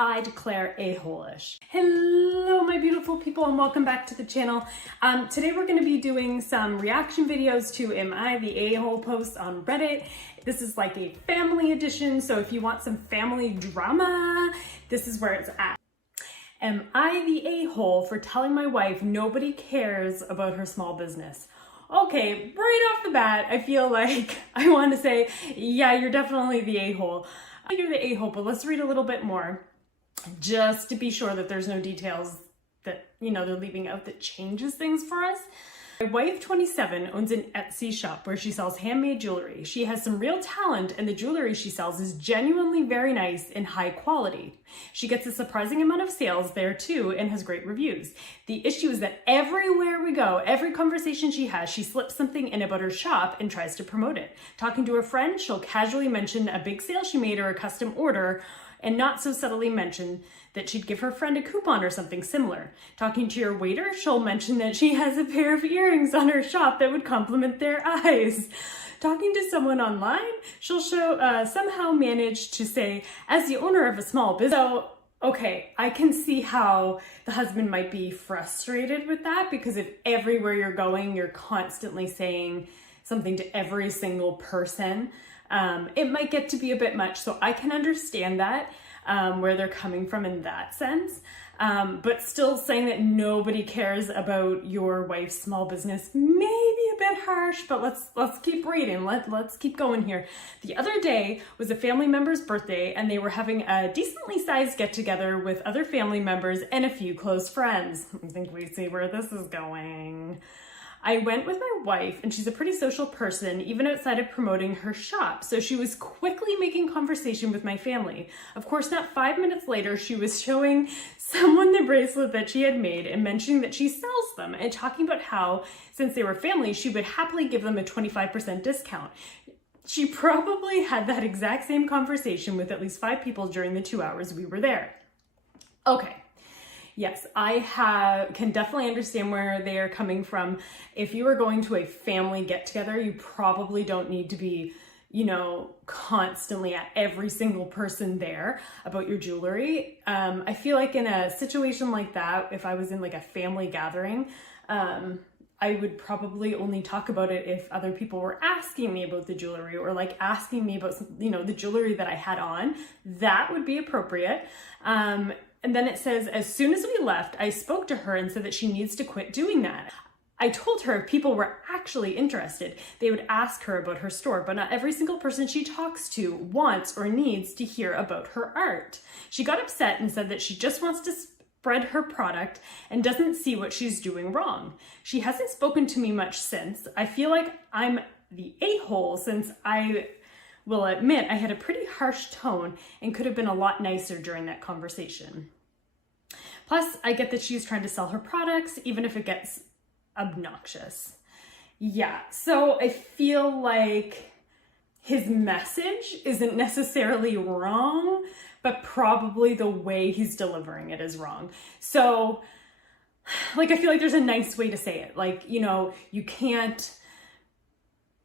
I declare a-hole-ish. Hello my beautiful people and welcome back to the channel. Today we're going to be doing some reaction videos to Am I the A-hole posts on Reddit. This is like a family edition, so if you want some family drama, this is where it's at. Am I the a-hole for telling my wife nobody cares about her small business? Okay, right off the bat, I feel like I want to say, yeah, you're definitely the a-hole. You're the a-hole, but let's read a little bit more just to be sure that there's no details that, they're leaving out that changes things for us. My wife, 27, owns an Etsy shop where she sells handmade jewelry. She has some real talent and the jewelry she sells is genuinely very nice and high quality. She gets a surprising amount of sales there too and has great reviews. The issue is that everywhere we go, every conversation she has, she slips something in about her shop and tries to promote it. Talking to a friend, she'll casually mention a big sale she made or a custom order, and not so subtly mention that she'd give her friend a coupon or something similar. Talking to your waiter, she'll mention that she has a pair of earrings on her shop that would complement their eyes. Talking to someone online, she'll somehow manage to say, as the owner of a small business. So, okay, I can see how the husband might be frustrated with that, because if everywhere you're going, you're constantly saying something to every single person, it might get to be a bit much. So I can understand that, where they're coming from in that sense. But still saying that nobody cares about your wife's small business may be a bit harsh, but let's keep reading. Let's keep going here. The other day was a family member's birthday and they were having a decently sized get together with other family members and a few close friends. I think we see where this is going. I went with my wife and she's a pretty social person, even outside of promoting her shop. So she was quickly making conversation with my family. Of course, not 5 minutes later, she was showing someone the bracelet that she had made and mentioning that she sells them and talking about how, since they were family, she would happily give them a 25% discount. She probably had that exact same conversation with at least 5 people during the 2 hours we were there. Okay. Yes, I can definitely understand where they are coming from. If you are going to a family get-together, you probably don't need to be, constantly at every single person there about your jewelry. I feel like in a situation like that, if I was in like a family gathering, I would probably only talk about it if other people were asking me about the jewelry or like asking me about, the jewelry that I had on. That would be appropriate. And then it says, as soon as we left, I spoke to her and said that she needs to quit doing that. I told her if people were actually interested, they would ask her about her store, but not every single person she talks to wants or needs to hear about her art. She got upset and said that she just wants to spread her product and doesn't see what she's doing wrong. She hasn't spoken to me much since. I feel like I'm the a-hole since I will admit I had a pretty harsh tone and could have been a lot nicer during that conversation. Plus, I get that she's trying to sell her products, even if it gets obnoxious. Yeah, so I feel like his message isn't necessarily wrong, but probably the way he's delivering it is wrong. So, I feel like there's a nice way to say it. You can't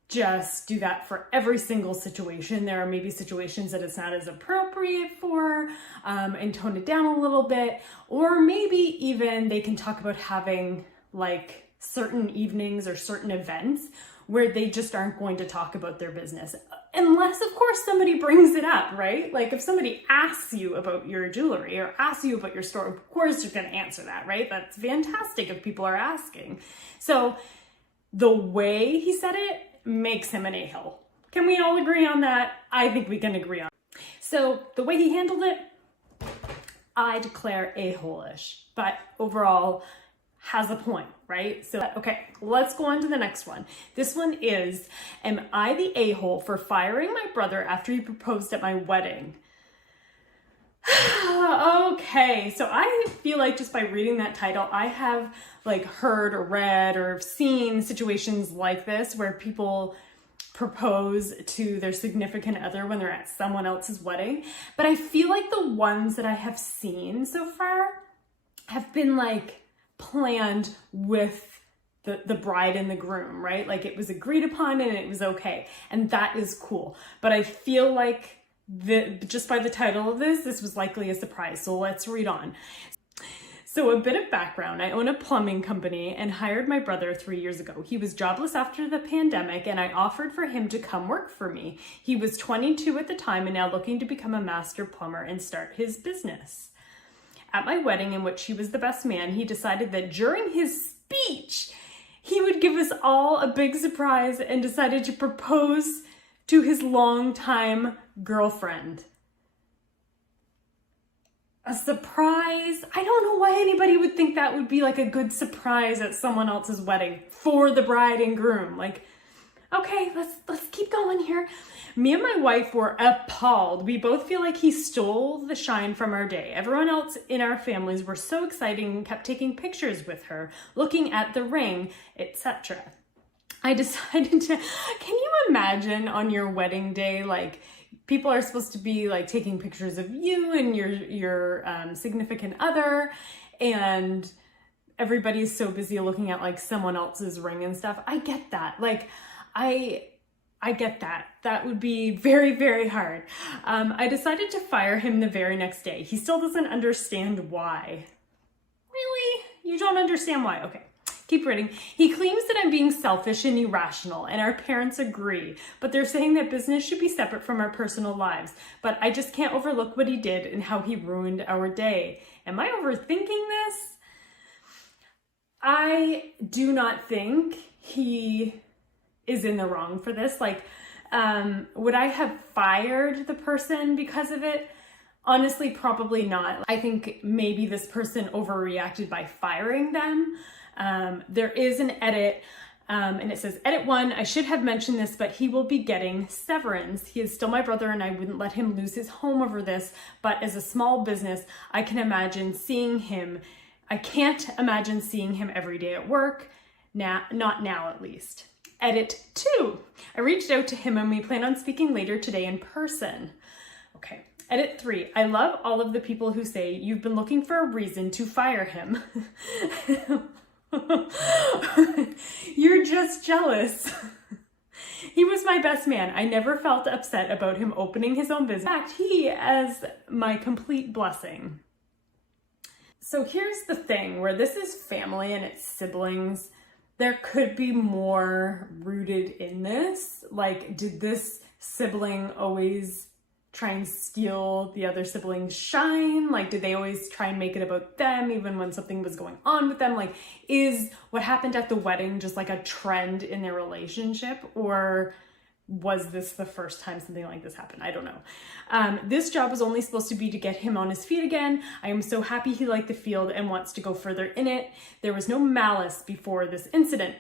just do that for every single situation. There are maybe situations that it's not as appropriate for, and tone it down a little bit. Or maybe even they can talk about having like certain evenings or certain events where they just aren't going to talk about their business. Unless, of course, somebody brings it up, right? Like if somebody asks you about your jewelry or asks you about your store, of course you're going to answer that, right? That's fantastic if people are asking. So the way he said it makes him an a-hole. Can we all agree on that? I think we can agree on it. So the way he handled it, I declare a-hole-ish, but overall has a point, right? So, okay, let's go on to the next one. This one is, am I the a-hole for firing my brother after he proposed at my wedding? Okay, so I feel like just by reading that title, I have heard or read or seen situations like this where people propose to their significant other when they're at someone else's wedding. But I feel like the ones that I have seen so far have been planned with the bride and the groom, right? It was agreed upon and it was okay. And that is cool. But I feel like just by the title of this was likely a surprise. So let's read on. So a bit of background, I own a plumbing company and hired my brother 3 years ago. He was jobless after the pandemic and I offered for him to come work for me. He was 22 at the time and now looking to become a master plumber and start his business. At my wedding, in which he was the best man, he decided that during his speech, he would give us all a big surprise and decided to propose to his longtime girlfriend. A surprise? I don't know why anybody would think that would be like a good surprise at someone else's wedding for the bride and groom. Like, okay, let's keep going here. Me and my wife were appalled. We both feel like he stole the shine from our day. Everyone else in our families were so excited and kept taking pictures with her, looking at the ring, etc. I decided to, can you imagine on your wedding day, like, people are supposed to be like taking pictures of you and your significant other, and everybody's so busy looking at like someone else's ring and stuff. I get that. Like, I get that. That would be very, very hard. I decided to fire him the very next day. He still doesn't understand why. Really? You don't understand why? Okay. Keep reading. He claims that I'm being selfish and irrational, and our parents agree, but they're saying that business should be separate from our personal lives. But I just can't overlook what he did and how he ruined our day. Am I overthinking this? I do not think he is in the wrong for this. Like, would I have fired the person because of it? Honestly, probably not. I think maybe this person overreacted by firing them. There is an edit, and it says, edit 1, I should have mentioned this, but he will be getting severance. He is still my brother and I wouldn't let him lose his home over this, but as a small business, I can't imagine seeing him every day at work. Not now at least. Edit 2, I reached out to him and we plan on speaking later today in person. Okay. Edit 3, I love all of the people who say you've been looking for a reason to fire him. You're just jealous. He was my best man. I never felt upset about him opening his own business. In fact, he is my complete blessing. So here's the thing, where this is family and it's siblings, there could be more rooted in this. Like, did this sibling always try and steal the other sibling's shine? Like, did they always try and make it about them even when something was going on with them? Like, is what happened at the wedding just like a trend in their relationship, or was this the first time something like this happened? I don't know. This job was only supposed to be to get him on his feet again. I am so happy he liked the field and wants to go further in it. There was no malice before this incident.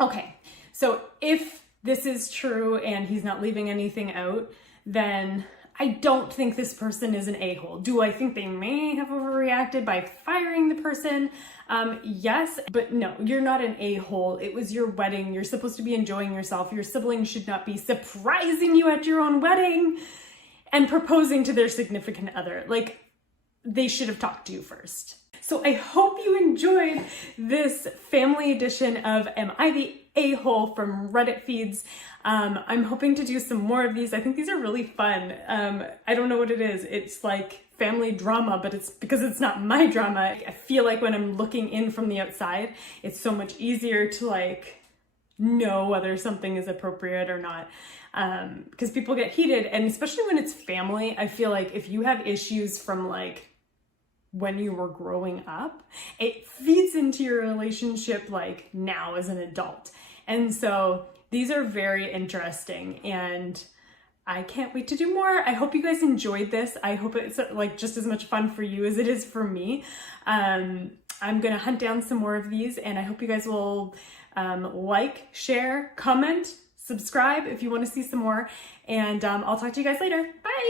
Okay, so if this is true and he's not leaving anything out, then I don't think this person is an a-hole. Do I think they may have overreacted by firing the person? Yes, but no, you're not an a-hole. It was your wedding. You're supposed to be enjoying yourself. Your siblings should not be surprising you at your own wedding and proposing to their significant other. Like, they should have talked to you first. So I hope you enjoyed this family edition of Am I the A-hole from Reddit feeds. I'm hoping to do some more of these. I think these are really fun. I don't know what it is. It's like family drama, but it's because it's not my drama. I feel like when I'm looking in from the outside, it's so much easier to like know whether something is appropriate or not. Because people get heated, and especially when it's family, I feel like if you have issues from like when you were growing up, it feeds into your relationship like now as an adult. And so these are very interesting and I can't wait to do more. I hope you guys enjoyed this. I hope it's like just as much fun for you as it is for me. I'm gonna hunt down some more of these and I hope you guys will like, share, comment, subscribe if you want to see some more. And I'll talk to you guys later. Bye.